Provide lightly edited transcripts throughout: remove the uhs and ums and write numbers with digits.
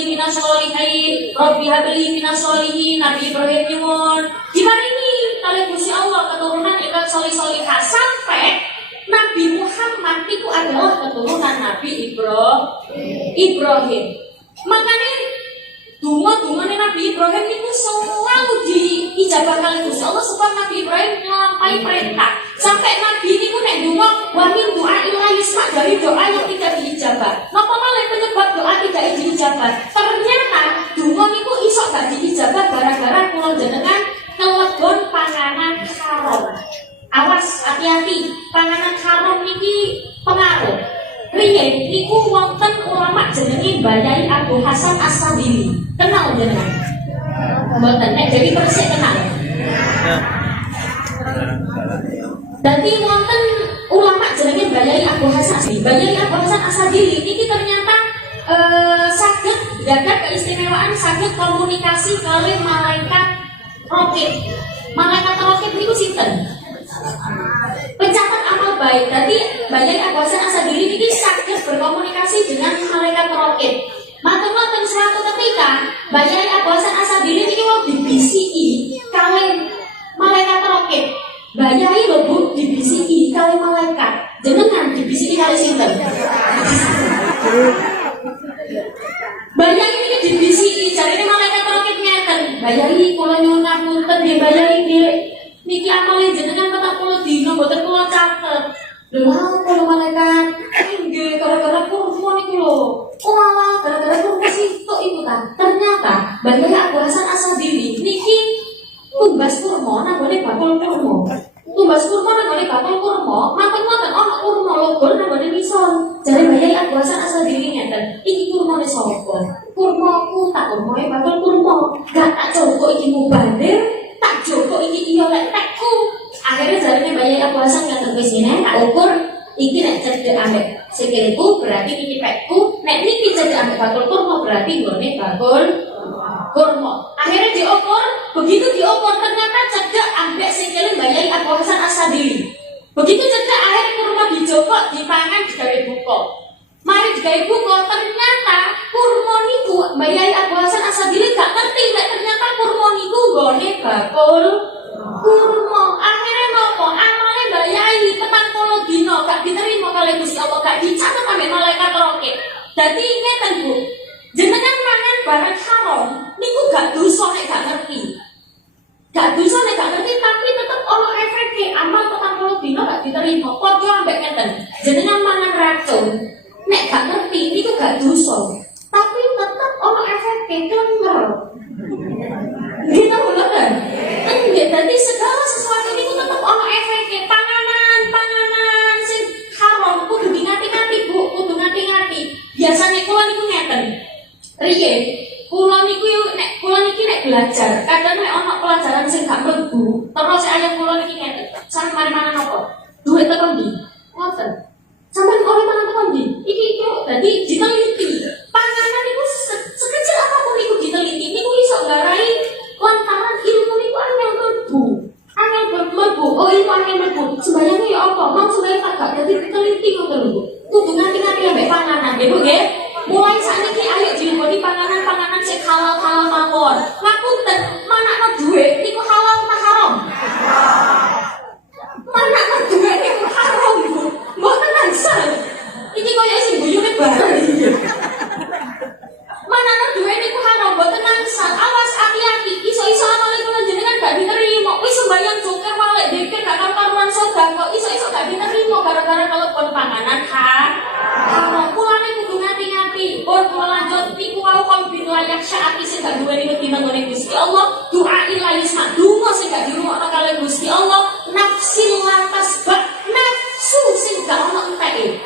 habli minas sholihin, Rabbi habli minas sholihin. Nabi Ibrahim nyuwun diparingi kalih Gusti Allah keturunan ingkang sholih-sholihah sampai Nabi Muhammad itu adalah keturunan Nabi Ibrahim. Makanya donga-dongane Nabi Ibrahim itu selalu diijabah kalih Gusti Allah supaya Nabi Ibrahim nglampahi perintah. Sampai Nabi niku nek donga wa min doa ila yusma, dari doa yang tidak diijabah. Napa malah penyebab doa tidak diijabah? Ternyata donga niku iso gak diijabah gara-gara kula jenengan ngelebon panganan haram. Awas, hati-hati, panganan haram niki pengaruh. Riyen niku wonten ulama jenenge Bayai Abu Hasan As-Sadili. Kenal jenengan? Mboten, nek dewi persik kenal. Dadi wonten ulama jenenge Bayai Abu Hasan As-Sadili. Bayai Abu Hasan As-Sadili niki ternyata saged gadah keistimewaan saged komunikasi kalih malaikat rokib. Malaikat rokib niku sinten? Pencatat amal baik. Tadi Bayai Abu Hasan As-Sadili ini sakit berkomunikasi dengan malaikat rokib. Matur-matur suatu ketika Bayai Abu Hasan As-Sadili ini mau dibisiki kalian malaikat rokib. Bayai lho Bu dibisiki kalian malaikat. Jenengan dibisiki kalian sinten? Bayai ini dibisiki jarine malaikat rokib ngeten. Bayai kula nyuwun ngapunten nggih Bayai niki amale jenengan 40 dina mboten kula catet. Lha kula malaikat nggih gara-gara kurma niku lho. Malah gara-gara kurma sitok iku ta. Ternyata Bayai Abu Hasan As-Sadili niki tumbas kurma nanggone bakul kurma. Tumbas kurma nanggone bakul kurma, maten-maten ana kurma logol nanggone misol. Jare Bayai Abu Hasan As-Sadili ngeten, iki kurmane sapa? Kurmaku tak kurmae bakul kurma. Gak tak coba iki mubandir. Tak joko iki iya lek tekku. Akhirnya jarine Bayai Abu Hasan ngaten wis ngene tak ukur iki nek cedhek ambek sikilku berarti iki pekku, nek niki cedhek ambek bakul kurma berarti nggone bakul kurma. Akhirnya diukur, begitu diukur ternyata cedhek ambek sikile Bayai Abu Hasan As-Sadili. Begitu cedhek akhirnya kurma dijokok dipangan digawe buka. Mari digawe buka ternyata kurma niku Bayai Abu Hasan As-Sadili gak ngerti nek ternyata kurma niku nggone bakul kurma. Akhirnya nopo? Amale Bayai 40 dina gak diterima kalih Gusti Allah, gak dicatet ambek malaikat rokib. Dadi ngeten Bu, jenengan mangan barang haram niku gak dosa nek gak ngerti. Gak dosa nek gak ngerti tapi tetep ono efeke amal 40 dina gak diterima. Padha ambek ngeten, jenengan mangan racun nek gak ngerti niku gak dosa. Tapi tetap ono efeknya kenger. Kita bukan? Enggak, tadi segala sesuatu itu tetap ono efeknya. Panganan sing haram kudu ngati-ngati Bu, kudu ngati-ngati. Biasanya kula niku ngeten. Riyen, kula niku nek belajar, kadang nek ono pelajaran sing gak mlebu, terus ayah kula niki ngeten. Sampe mari mangan apa? Duit teko ndi? Ngoten. Sampai oleh mana teman di? Iki tadi diteliti. Panganan itu sekecil apapun itu diteliti. Niku iso garai lantaran ilmu niku angel mlebu. Angel mlebu. Oh itu angel mlebu. Sembayangnya ya apa? Mau sembayang tak gak dadi diteliti ngoten lho. Kudu nganti-nganti ambek panganan nggih Bu nggih. Mulai sakniki ayo dileboni panganan-panganan sing halal-halal mawon. Ngapunten, manakno dhuwit niku halal ta haram? Manakno dhuwit niku haram Bu. Mboten nansal. Iki koyo sing guyune bareng iki. Manakno dhuwit niku haram mboten nansal. Awas hati-hati, iso-iso amale kula jenengan gak diterima. Wis sembayang joker walek dhewe gak karuan sedekah, iso-iso gak diterima gara-gara telepon panganan haram. Kulane kudu ngati-ngati. Pun kula lanjut niku wau kon layak syaati sing gak duweni wedi nang Gusti Allah. Doa ila yusma, donga sing gak dirungokno kalih Gusti Allah. Nafsil lantas bak nafsu sing gak ono enteke.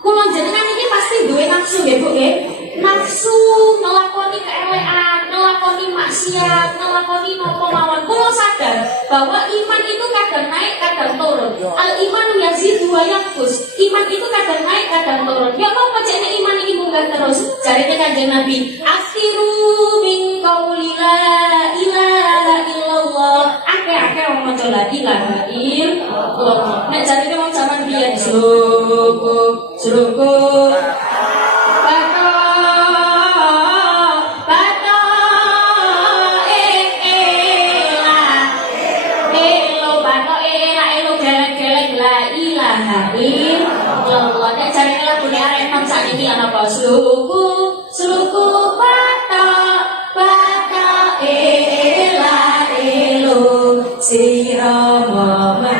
Kula jenengan iki pasti duwe nafsu nggih Bu nggih. Nafsu ngelakoni keelekan, ngelakoni maksiat, ngelakoni napa mawon. Kula sadar bahwa iman itu kadang naik, kadang turun. Al iman yazidu wa yanqus. Iman itu kadang naik, kadang turun. Ya kok pecene iman iki munggah terus. Jarine Kanjeng Nabi, "Akhtiru min qauli la ilaha illallah." Akeh-akeh wong maca la ilaha illallah. Nek jarine wong zaman biyen suruh ilaha illallah. Nek jarene lagune arek sakniki ana apa? Suku bata elo sira mama.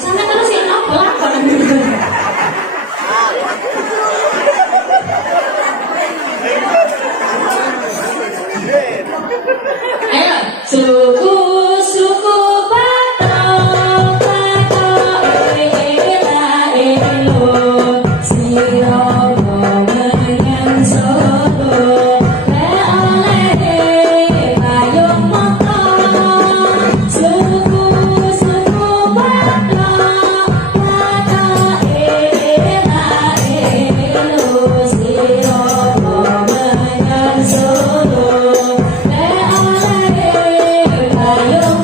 Sampe terus ya apa lakon. Ayo, suku batok elo sira menyan solo le oleh payung motor suku batok elo sira menyan solo le oleh payung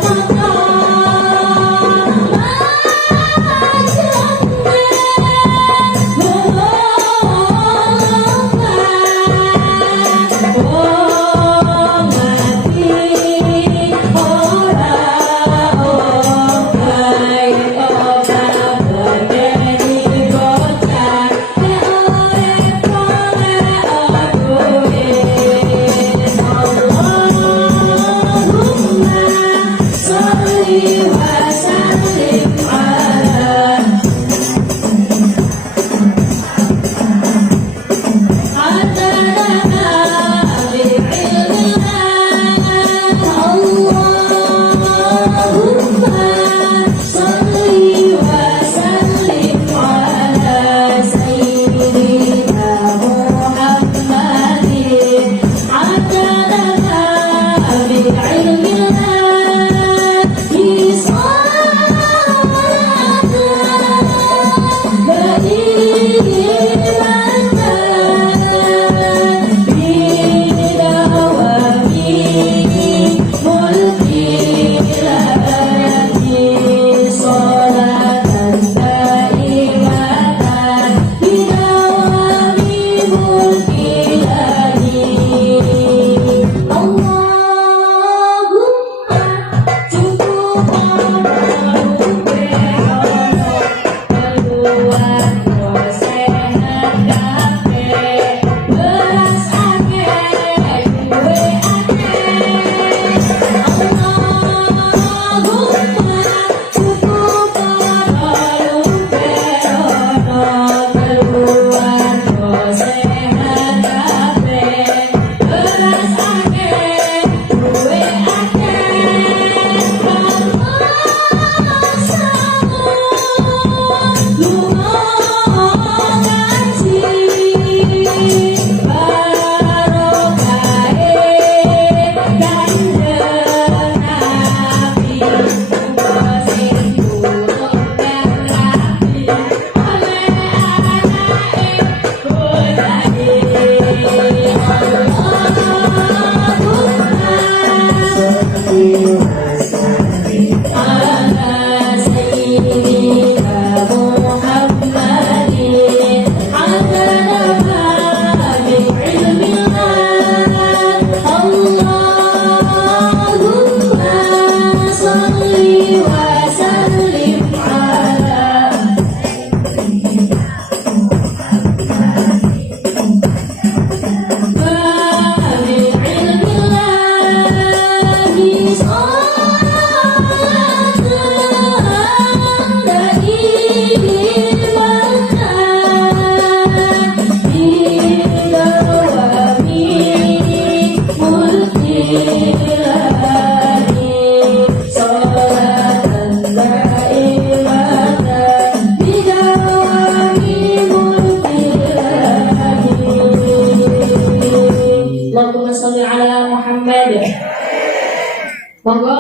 Monggo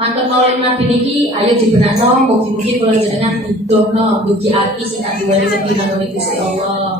mantep maulid Nabi niki ayo dibenakno mugi-mugi kula jenengan ndudohno mugi ati sing tak duweni sepinangun Gusti Allah.